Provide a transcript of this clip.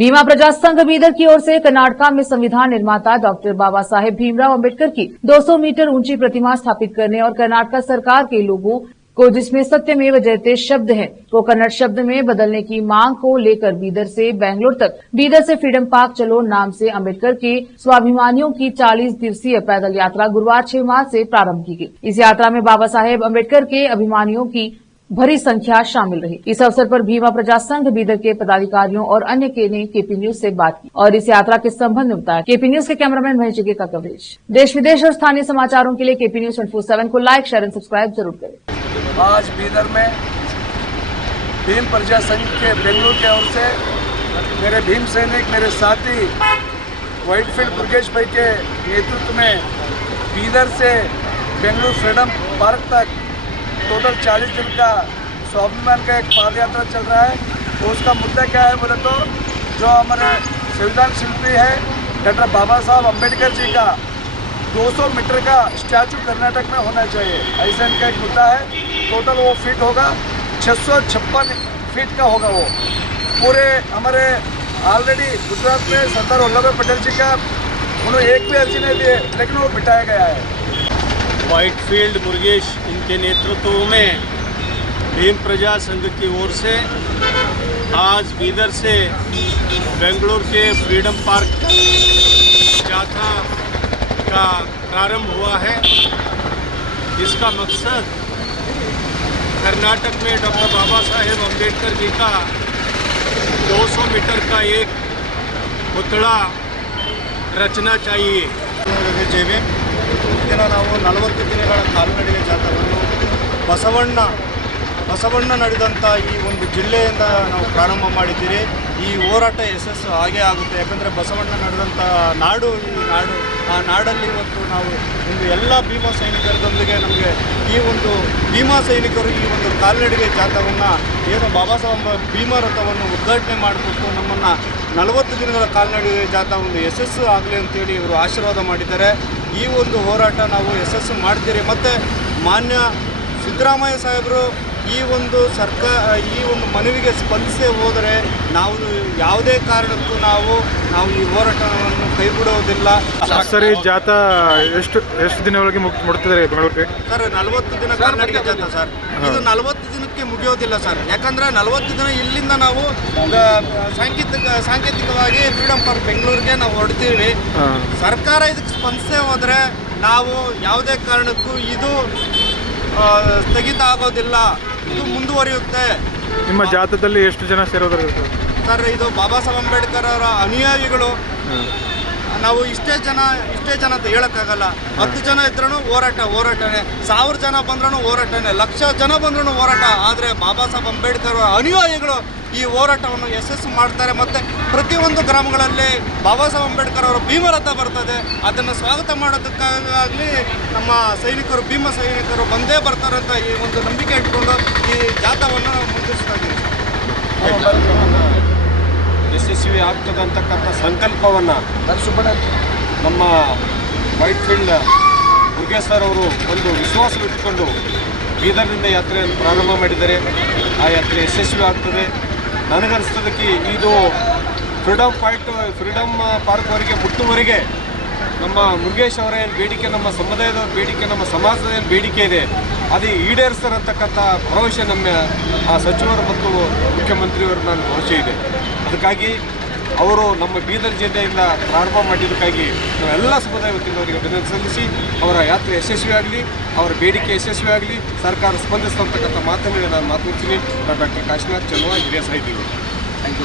भीमा प्रजा संघ बीदर की ओर से कर्नाटक में संविधान निर्माता डॉक्टर बाबा साहेब भीमराव अंबेडकर की 200 मीटर ऊंची प्रतिमा स्थापित करने और कर्नाटक सरकार के लोगों को जिसमें सत्यमेव जयते शब्द है को कन्नड़ शब्द में बदलने की मांग को लेकर बीदर से बेंगलुरु तक, बीदर से फ्रीडम पार्क चलो नाम से अंबेडकर के स्वाभिमानियों की 40 दिवसीय पैदल यात्रा गुरुवार 6 मार्च से प्रारंभ की गई। इस यात्रा में बाबा साहेब अंबेडकर के अभिमानियों की भरी संख्या शामिल रही। इस अवसर पर भीमा प्रजा संघ बीदर के पदाधिकारियों और अन्य ने केपी न्यूज से बात की और इस यात्रा के संबंध में बताया। केपी न्यूज के कैमरामैन महेश जगे का कवरेज। देश विदेश और स्थानीय समाचारों के लिए केपी न्यूज 24/7 को लाइक, शेयर एंड सब्सक्राइब जरूर करें। आज बीदर में भीम प्रजा संघ के बेंगलुरु की ओर से मेरे भीम सैनिक, मेरे साथी व्हाइटफील्ड दुर्गेश भाई के नेतृत्व में बीदर से बेंगलुरु फ्रीडम पार्क तक टोटल 40 दिन का स्वाभिमान का एक पाद यात्रा चल रहा है। तो उसका मुद्दा क्या है बोले तो जो हमारे संविधान शिल्पी है डॉक्टर बाबा साहब अम्बेडकर जी का 200 मीटर का स्टैचू कर्नाटक में होना चाहिए, ऐसा इनका एक मुद्दा है। टोटल वो फीट होगा 656 फीट का होगा। वो पूरे हमारे ऑलरेडी गुजरात में सरदार वल्लभ भाई पटेल जी का उन्होंने एक भी अर्जी नहीं दी है, लेकिन वो बिठाया गया है। व्हाइटफील्ड मुरुगेश इनके नेतृत्व में भीम प्रजा संघ की ओर से आज बीदर से बेंगलुरु के फ्रीडम पार्क यात्रा का प्रारंभ हुआ है। इसका मकसद कर्नाटक में डॉक्टर बाबा साहेब अम्बेडकर जी का 200 मीटर का एक पुतला रचना चाहिए। ದಿನ ನಾವು 40 ದಿನಗಳ ಕಾಲ್ನಡಿಗೆ ಜಾಥಾವನ್ನು ಬಸವಣ್ಣ ನಡೆದಂಥ ಈ ಒಂದು ಜಿಲ್ಲೆಯಿಂದ ನಾವು ಪ್ರಾರಂಭ ಮಾಡಿದ್ದೀರಿ। ಈ ಹೋರಾಟ ಯಶಸ್ಸು ಹಾಗೇ ಆಗುತ್ತೆ, ಯಾಕಂದರೆ ಬಸವಣ್ಣ ನಡೆದಂಥ ನಾಡು ಈ ನಾಡು, ಆ ನಾಡಲ್ಲಿ ಇವತ್ತು ನಾವು ಒಂದು ಎಲ್ಲ ಭೀಮಾ ಸೈನಿಕರದೊಂದಿಗೆ ನಮಗೆ ಈ ಒಂದು ಭೀಮಾ ಸೈನಿಕರು ಈ ಒಂದು ಕಾಲ್ನಡಿಗೆ ಜಾಥಾವನ್ನು ಏನು ಬಾಬಾ ಸಾಹೇಬ್ ಭೀಮಾ ರಥವನ್ನು ಉದ್ಘಾಟನೆ ಮಾಡಿಕೊಟ್ಟು ನಮ್ಮನ್ನು 40 ದಿನಗಳ ಕಾಲ್ನಡಿಗೆ ಜಾಥಾ ಒಂದು ಯಶಸ್ಸು ಆಗಲಿ ಅಂತೇಳಿ ಇವರು ಆಶೀರ್ವಾದ ಮಾಡಿದ್ದಾರೆ। ಈ ಒಂದು ಹೋರಾಟ ನಾವು ಯಶಸ್ಸು ಮಾಡ್ತೀರಿ। ಮತ್ತು ಮಾನ್ಯ ಸಿದ್ದರಾಮಯ್ಯ ಸಾಹೇಬರು ಈ ಒಂದು ಮನವಿಗೆ ಸ್ಪಂದಿಸೇ ಹೋದರೆ ನಾವು ಯಾವುದೇ ಕಾರಣಕ್ಕೂ ನಾವು ಈ ಹೋರಾಟವನ್ನು ಕೈಬಿಡುವುದಿಲ್ಲ। ಸರ್, ಈ ಜಾಥಾ ಎಷ್ಟು ದಿನಗಳಿಗೆ ಮುಟ್ತಿದ್ದಾರೆ ಬೆಂಗಳೂರಿಗೆ? ಸರ್, 40 ದಿನ ಕರ್ನಾಟಕ ಜಾಥಾ ಸರ್, ಇದು 40 ದಿನಕ್ಕೆ ಮುಗಿಯೋದಿಲ್ಲ ಸರ್, ಯಾಕಂದರೆ 40 ದಿನ ಇಲ್ಲಿಂದ ನಾವು ಸಾಂಕೇತಿಕವಾಗಿ ಫ್ರೀಡಮ್ ಪಾರ್ಕ್ ಬೆಂಗಳೂರಿಗೆ ನಾವು ಹೊರಡ್ತೀವಿ। ಸರ್ಕಾರ ಇದಕ್ಕೆ ಸ್ಪಂದಿಸೇ ಹೋದರೆ ನಾವು ಯಾವುದೇ ಕಾರಣಕ್ಕೂ ಇದು ಸ್ಥಗಿತ ಆಗೋದಿಲ್ಲ, ಇದು ಮುಂದುವರಿಯುತ್ತೆ। ನಿಮ್ಮ ಜಾಥಾದಲ್ಲಿ ಎಷ್ಟು ಜನ ಸೇರೋದ್ರ ಸರ್? ಇದು ಬಾಬಾ ಸಾಹೇಬ್ ಅಂಬೇಡ್ಕರ್ ಅವರ ಅನುಯಾಯಿಗಳು ನಾವು ಇಷ್ಟೇ ಜನ ಅಂತ ಹೇಳೋಕ್ಕಾಗಲ್ಲ। 10 ಜನ ಇದ್ರೂ ಹೋರಾಟನೇ, 1000 ಜನ ಬಂದ್ರೂ ಹೋರಾಟನೇ, 1,00,000 ಜನ ಬಂದ್ರೂ ಹೋರಾಟ। ಆದರೆ ಬಾಬಾ ಸಾಹೇಬ್ ಅಂಬೇಡ್ಕರ್ ಅವರ ಅನುಯಾಯಿಗಳು ಈ ಹೋರಾಟವನ್ನು ಯಶಸ್ಸು ಮಾಡ್ತಾರೆ। ಮತ್ತು ಪ್ರತಿಯೊಂದು ಗ್ರಾಮಗಳಲ್ಲಿ ಬಾಬಾ ಸಾಹೇಬ್ ಅಂಬೇಡ್ಕರ್ ಅವರ ಭೀಮರಥ ಬರ್ತದೆ, ಅದನ್ನು ಸ್ವಾಗತ ಮಾಡೋದಕ್ಕಾಗಲಿ ನಮ್ಮ ಸೈನಿಕರು, ಭೀಮ ಸೈನಿಕರು ಬಂದೇ ಬರ್ತಾರೆ ಅಂತ ಈ ಒಂದು ನಂಬಿಕೆ ಇಟ್ಕೊಂಡು ಈ ಜಾಥಾವನ್ನು ನಾವು ಮುಂದುವರಿಸ್ತಾ ಇದ್ದೀವಿ। ಯಶಸ್ವಿ ಆಗ್ತದೆ ಅಂತಕ್ಕಂಥ ಸಂಕಲ್ಪವನ್ನು ನಮ್ಮ ವೈಟ್ಫೀಲ್ಡ್ ಮುರುಗೇಶ್ ಸರ್ ಅವರು ಒಂದು ವಿಶ್ವಾಸವಿಟ್ಟುಕೊಂಡು ಬೀದರ್ನಿಂದ ಯಾತ್ರೆಯನ್ನು ಪ್ರಾರಂಭ ಮಾಡಿದ್ದಾರೆ। ಆ ಯಾತ್ರೆ ಯಶಸ್ವಿ ಆಗ್ತದೆ। ನನಗನ್ನಿಸ್ತದಕ್ಕೆ ಇದು ಫ್ರೀಡಮ್ ಪಾರ್ಕ್ವರೆಗೆ ಮುಟ್ಟುವರೆಗೆ ನಮ್ಮ ಮುರುಗೇಶ್ ಅವರ ಏನು ಬೇಡಿಕೆ, ನಮ್ಮ ಸಮುದಾಯದ ಬೇಡಿಕೆ, ನಮ್ಮ ಸಮಾಜದ ಏನು ಬೇಡಿಕೆ ಇದೆ ಅದು ಈಡೇರಿಸ್ತಾರೆ ಅಂತಕ್ಕಂಥ ಭರವಸೆ ನಮ್ಮ ಸಚಿವರು ಮತ್ತು ಮುಖ್ಯಮಂತ್ರಿಯವರು ನನ್ನ ಭರವಸೆ ಇದೆ। ಅದಕ್ಕಾಗಿ ಅವರು ನಮ್ಮ ಬೀದರ್ ಜಿಲ್ಲೆಯಿಂದ ಪ್ರಾರಂಭ ಮಾಡಿದ್ದಕ್ಕಾಗಿ ನಾವೆಲ್ಲ ಸಮುದಾಯ ವತಿಯಿಂದ ಅಭಿನಂದನೆ ಸಲ್ಲಿಸಿ ಅವರ ಯಾತ್ರೆ ಯಶಸ್ವಿಯಾಗಲಿ, ಅವರ ಬೇಡಿಕೆ ಯಶಸ್ವಿಯಾಗಲಿ, ಸರ್ಕಾರ ಸ್ಪಂದಿಸ್ತಕ್ಕಂಥ ಮಾತನ್ನು ನಾನು ಮಾತನಾಡ್ತೀನಿ। ಡಾಕ್ಟರ್ ಕಾಶಿನಾಥ್ ಚನ್ವಾ, ಹಿರಿಯ ಸಾಹಿತಿಗಳು। Thank you.